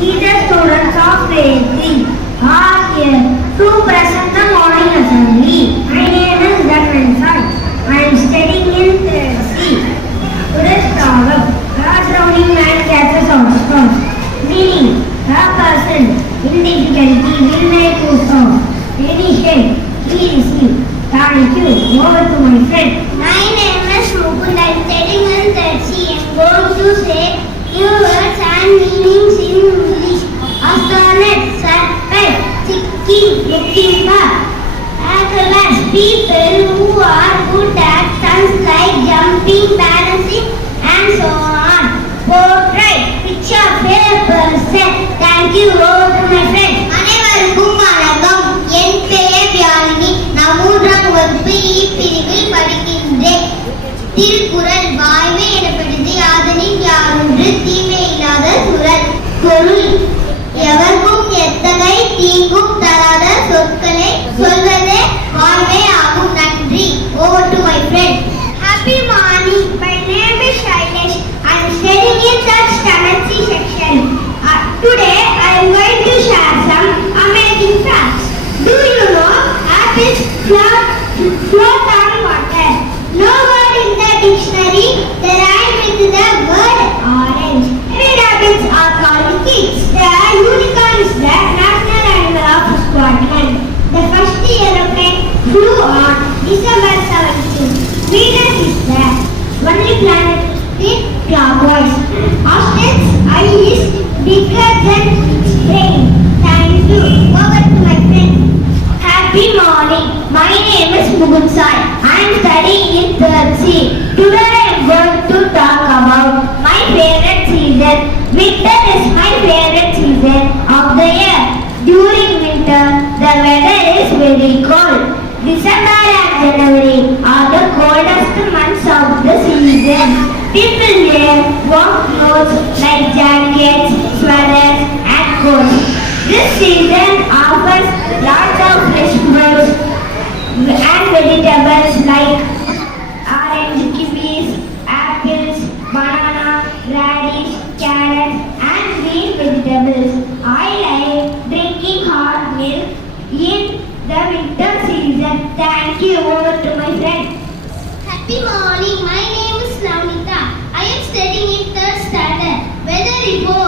Teachers, students of grade 3 are here to present the morning assembly. My name is Dhanvan Sai. I am studying in third C. Today's problem: a drowning man catches outcomes. Meaning, a person in difficulty will make two songs. Any help he received. Thank you. Over to my friend. My name is Mukund. I am studying in third C. I am going to say new words and meanings in English. Astonished, surprised, thinking, looking for. Acrobats, people who are good at stunts like jumping, balancing, and so on. Portrait, picture, person. Thank you. Over to my friend. அனைவருக்கும் வணக்கம். என் பெயர் வியாழினி. நான் 3ஆம் வகுப்பு பிரிவில் படிக்கின்றேன். திருக்குறள் வாய்மை எனப்படுது யாதனின் யாதொன்று தீமை இல்லாத சுரல். பொருள்: எவர்க்கும் எத்தகை தீங்கும் தராத சொற்களை சொல்வதே வாய்மை ஆகும். நன்றி. Over to my friend. Happy morning. My name is Shailesh. I am studying in the standard C section. Today I am going to share some amazing facts. Do you know apples float on water? No word in the dictionary that rhyme with the word orange. Many rabbits are called kids. The unicorn is the national animal of Scotland. The first aeroplane flew on December 17. Venus is the only planet to spin clockwise. Australia's eye is bigger than its brain. Thank you. Over to my friend. Happy morning. My name is Mukund Sai. I am studying in third C. Today I am going to talk about my favorite season. Winter is my favorite season of the year. During winter, the weather is very cold. December and January are the coldest months of the season. People wear warm clothes like jackets, sweaters, and coats. This season offers lots of fresh fruits and vegetables like orange, kiwis, apples, banana, radish, carrots, and green vegetables. I like drinking hot milk in the winter season. Thank you. Over to my friend. Happy morning. My name is Navnita. I am studying in third standard. Weather report.